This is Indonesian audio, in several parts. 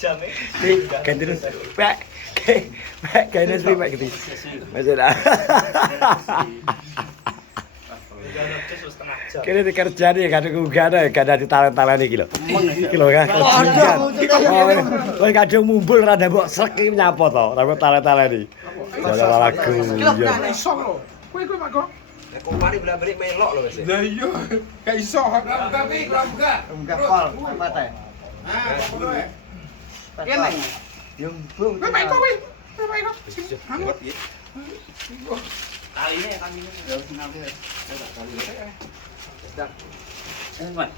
Jam ganti terus. Pak. Kayaknya sih Pak gitu. Masalah. Kene dikerja nih kadang gak ada di talent-talent iki lho. Iki lho kan. Kowe kadang mumbul rada mbok srek iki nyapa to? Rambut talent-talent iki. Jalan lagu. Iso lho. Kowe Pak Go. Nek kompari bolak-balik melok lho wis. Lah iya, gak iso. Enggak pol, mate. Piye Mang? Yo mbung. Kowe Pak Go wis. Kowe Pak Go. Anggot iki. Taline kami ini yo sinampe. Mas.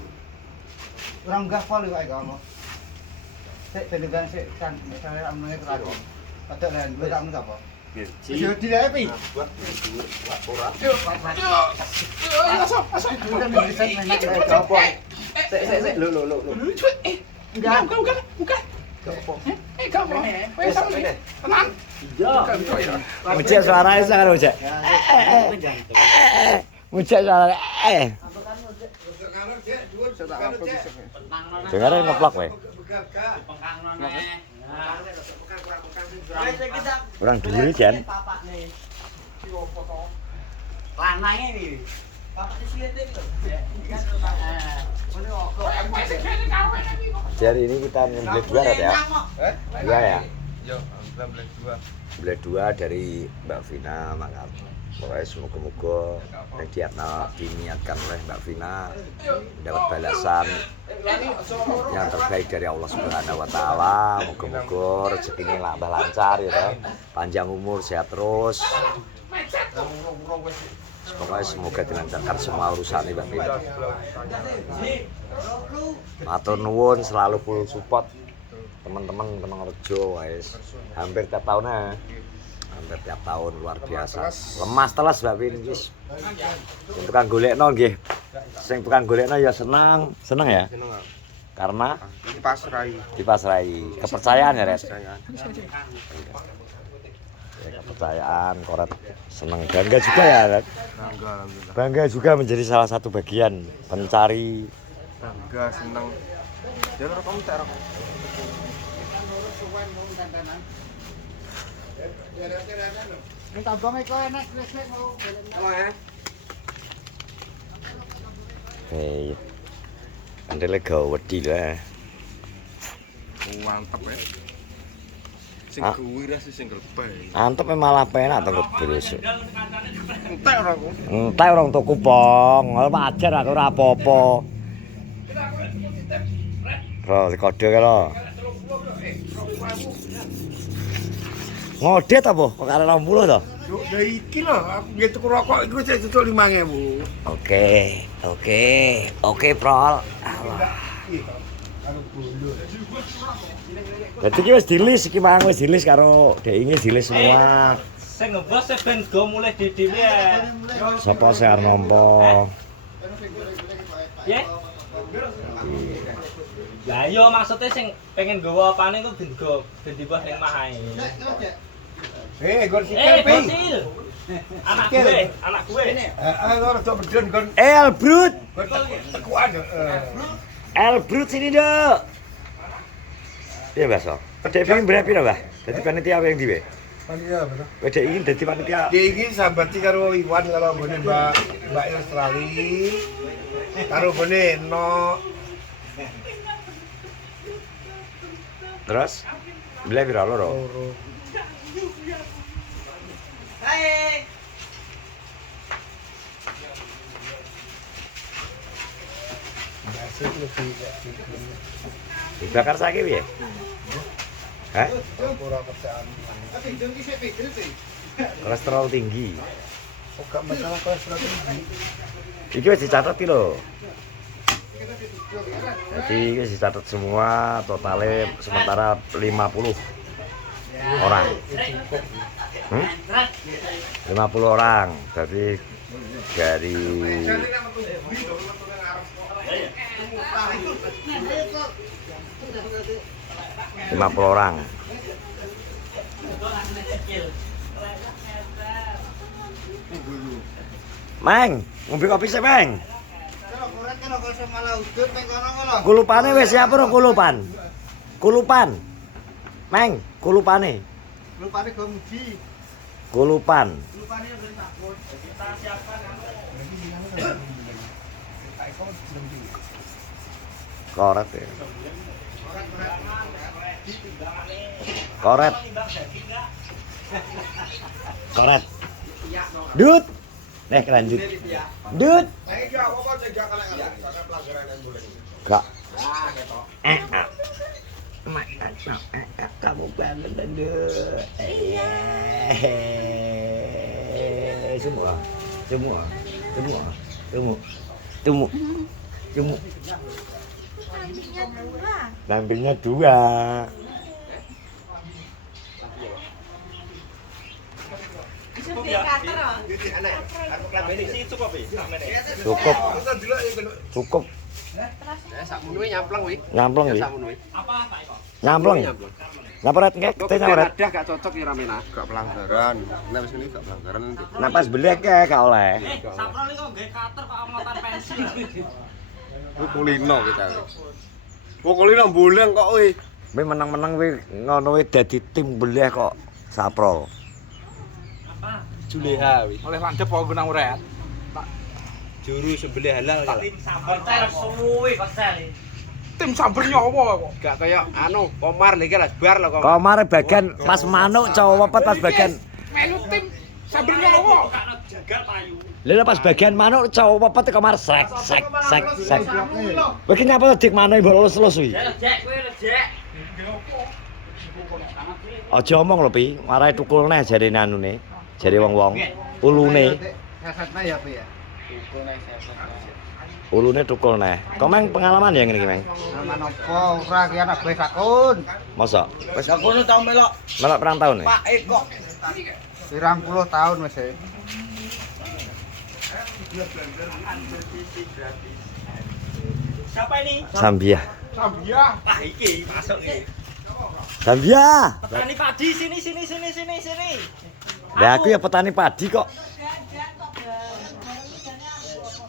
Orang enggak pol Pak Go. Sik pendegan sik kan misalnya amne terakhir. Ada lain dua kamu apa? Yo dilek pi. Buat ora. Yo, asal. Kita bisa main apa? Sik, lho. Enggak. Bukan. Kamu. Wes sampe. Tenang. Iya. Mucek suaranya sangat mucek. Mucek suaranya. Dengarnya ngeplak weh. Kurang dulu Jan. Lanangnya ini. Bapaknya silet itu. Jadi ini kita membelah dua ya. Dua ya. Yo, alhamdulillah dua. Belah dua dari Mbak Vina, maka pokoknya semoga-moga yang diniatkan oleh Mbak Vina mendapat balasan yang terbaik dari Allah Subhanahu Wa Taala. Moga-moga rezekinya lancar ya, panjang umur, sehat terus. Pokoknya semoga dilancarkan semua urusan Mbak Vina. Matur nuwun, selalu full support teman-teman Rejo guys. Hampir tiap tahunnya. Hampir tiap tahun luar biasa. Lemas telas Mbak Vin wis. Sing tukang golekno nggih. Sing tukang golekno ya seneng ya. Karena dipasrai. Kepercayaan ya, Red. Ya, kepercayaan, Koret seneng, bangga juga ya, Red. Bangga juga menjadi salah satu bagian pencari. Bangga, seneng. Jangan kamu tak rokok. Ini tambangnya kok enak listrik mau. Hei. Andele gawedi lah. Mantep ya. Sing kuwi ra sing grebay. Antep malah penak to kebrus. Entek ora aku. Entek orang tuku pong, wajar aku ora apa-apa. Bro, kode ke lo. Ngodet apa? Kok karo 60 to? Yo, ya iki lho, aku nggih tuku rokok iku cek tutuk 5.000. Oke, Prol. Jadi ki wis dilis iki mang wis dilis karo DI dilis semua. Sing ngebos ben go mulai dhewe ya. Sapa sing arep nampa? Ya. Lah iya maksudnya sing pengen nggawa apane ku ben go ben dibah ning mahae. Gor sikil pi. Bosil. Anak gue. Ora tok bedon kon. Elbrut. Tekuan. Elbrut sini, Dok. Iya, Mbak So. Dek pengen berapa piro, Mbah? Dadi panitia apa yang diwe? Panitia apa? Dek ingin dadi panitia. Dia iki sambati karo Iwan karo gone Mbak Australia. Karo gone No. Terus beli piro loro? Hai. Dibakar saiki piye? Hah? Ora kerjaan. Kolesterol tinggi. Oh, gak masalah kolesterol tinggi. Iki wis dicatet iki lho. Jadi wis dicatet semua, totalnya sementara 50 orang. 50 orang. Jadi dari 50 orang. Meng, ngombe kopi sih, Meng. ngono kok malah udut ning kono ngono. Kulupane wis siap ora kulupan? Kulupan. Meng, kulupane. Lupane go muji. Kulupan. Lupane yo ben takut. Kita siapkan Koret ya. Koret. Koret. Dut. Lanjut. Dut. Kak. Kamu banget Dut. Semua. Lampinya dua. Cukup. Nyamplung iki. Nyamplung. Laporat ngek, teh laporat. Gak cocok ya ramena. Gak pelanggaran. Nek wis ngene gak pelanggaran. Napas belek ya gak oleh. Sampro iki kok nggae cutter kok amotan pensil. Kulino kita. Kulino boleng kok kowe. Kowe menang-menang kowe ngono kowe dadi tim beleh kok Saprol. Juleha wi. Oleh landep kok benang uret. Juru sebelah halal. Tim samper suwe kosel. Tim samber nyawa kok. Gak kaya anu Komar niki lah bar lho Komar. Komar bagian pas manuk cowok apa pas bagian Melu tim samber nyawa. Jagal payu. lha pas bagian manuk cowok apa Komar sek. Kowe ki nyapa dik manuk mbok lulus-lulus kuwi. Rejek kowe rejek. Aja omong lho Pi, marai tukul neh jarene anune. Jare wong-wong. Ulune. Sesetna ya Pi ya. Tukul nek seset. Ulune tukul neh. Komeng pengalaman ya ngene iki, Meng. Aman opo ora ki anak bae sakun. Mosok? Wis aku nu tau melok. Melok perang tahun ya? Pak kok. 20 tahun wis. Siapa ini? Zambia. Sambia. Ah iki masuk iki. Zambia. Petani padi sini. Lah aku ya petani padi kok.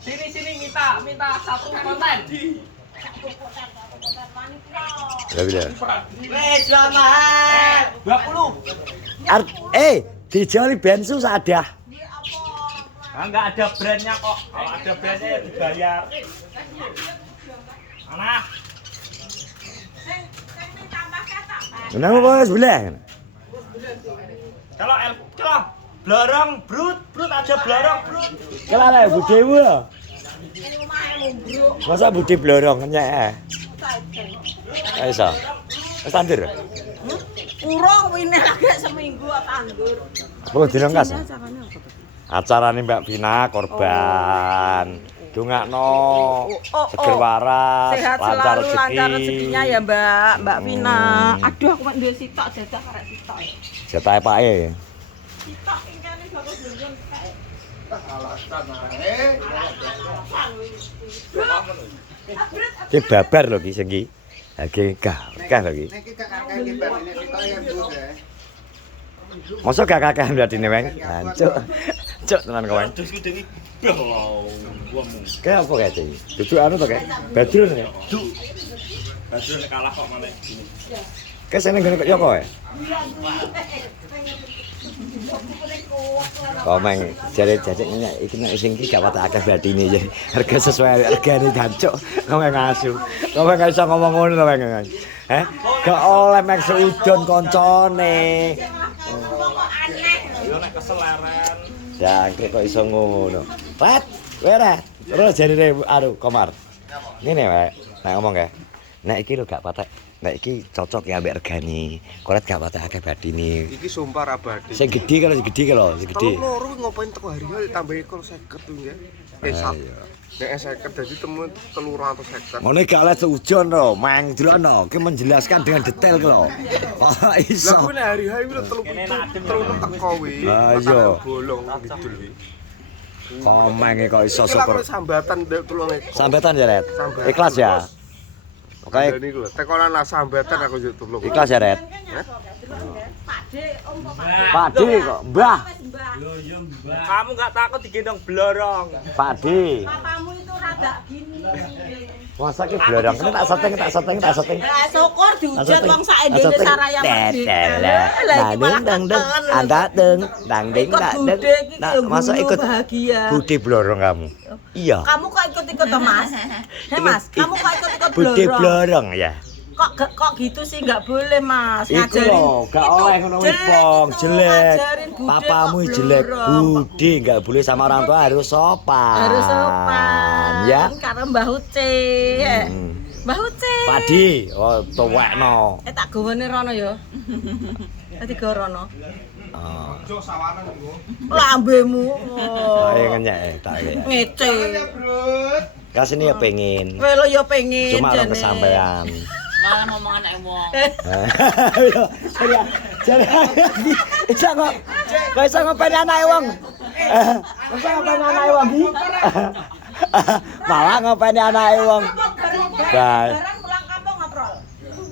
Sini minta satu konten. Lah bila. Wes selamat. 20. Dijoli bensu sadah. Enggak ada brandnya kok. Kalau ada brandnya ya dibayar. Mana? Kenapa bos boleh? Kalau blorong brut aja blorong brut. Kalau lah budewu. Masa bude blorong nyek. Ayo sa. Wis tandur. Urung wine lagi seminggu tandur. Perlu direngkas. Acarane Mbak Vina korban. Dongakno seger waras, Sehat lancar selalu, lancar rezekinya ya Mbak Vina. Hmm. Aduh aku mek duwe sitok jajah karek sitok. Jatahe pake. Sitok ingkane bagus blonjon kae. Ki babar lho ki sing ki. Ha ki kakek lho ki. Nek kita kakek iki ben nek sitok ya bus ya. Mosok gak kakehan berarti Weng. Hancuk. Cuk tenan kowe. Dus gede iki. Belum. Kayak apa kayak iki? Duduk anu to kayak Badrun ya. Badrun kalah kok maneh. Kayak seneng gene kok ya kowe. Komeng jare jajeknya iki nek sing iki gak watak akeh batine ya. Harga sesuai hargane jancuk. Komeng asu. Komeng gak iso ngomong ngono to Weng. Heh, gak oleh mek seudon koncone. Yo nek keseleren. Jangkrik kok iso ngono. Ret, weret. Terus jarine aduh Komar. Ngene wae, nek ngomong kae. Nek iki lho gak patek. Nek iki cocok ya ambek regane. Koret gak patek akeh badine. Iki sumpah abadi. Sing gedhe kalau sing gedhe kalau sing gedhe. Kalau loro ngopain teko hari tambahi kol 50 tuh ya. Sak. Nek 50 dadi temu 350. Ngono gak oleh seujon to, mang delokno. Ki menjelaskan dengan detail ki lho. Ora iso. Lah kuwi nek hari-hari kuwi telu teko kuwi. Ah, iya. Bolong ngidul kuwi. Komenge kok iso Iki lak super. sambatan ndek 3 ekor. Sambetan ya, Ret. Sambatan. Ikhlas ya. Oke, Ini lho, tekonan lah sambatan aku yo tulung. ikhlas ya, Ret. Pakde om kok Pakde kok, Mbah. Kamu enggak takut digendong blorong. Pakde. papamu itu rada gini Masa ki blorong kene tak setting. Lah syukur diujet wong sak Indonesia Raya merdeka. Dang ding. Nah, masa ikut Budi blorong kamu? Iya. Kamu kok ikut-ikut toh, Mas? Mas, kamu kok ikut-ikut Budi blorong? blorong ya. Kok gitu sih nggak boleh, Mas. Iku lho, gak oleh ngono kuwi Pong, jelek. Papamu jelek, Budi nggak boleh sama orang tua harus sopan. Harus sopan. Ya. Karena Mbah Uce. Mbah Uce. Padi, oh tuwekno. Tak gowone rono ya. Dadi go rono. Oh. Lambemu. Ayo ngenyek tak ya. Ngece. Kasini ya pengen. Kowe lo ya pengen Cuma orang jane. kesampean. Malah ngomong anak wong. Jadi iso kok. Kok iso ngopeni anake wong. Iso ngopeni anake wong iki. Malah ngopeni anake wong. Bae. Barang pulang kampung ngobrol.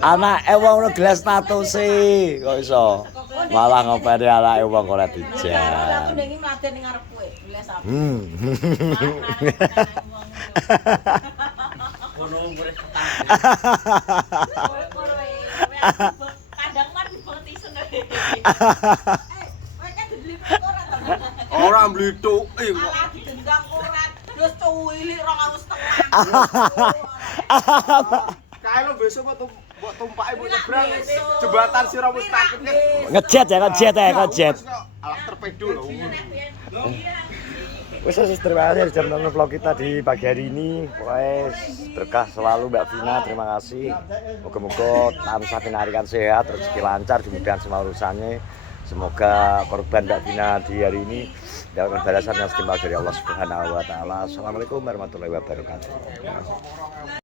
Anake wong ono gelas status e. Kok iso. Malah ngopeni anake wong ora Aku dijan. ndek iki mladen ning ngarep kowe. Gelas apa? Kadang kan dibotisen. Kowe kan dibeli ora to? Ora mblithuk. Malah didendang ora. Terus cuwilik 2,5. Kae lo besok mbok tumpake mbok nyebrang jembatan Sira Mustaqim kan. Ngejet ya. Alah terpedo lho. Wes terima kasih sudah menonton vlog kita di pagi hari ini. Wes berkah selalu Mbak Vina, terima kasih. Moga-moga tansah pinarikan sehat, rezeki lancar, dimudahkan semua urusannya. Semoga korban Mbak Vina di hari ini mendapatkan balasan yang setimpal dari Allah Subhanahu wa taala. Assalamualaikum warahmatullahi wabarakatuh.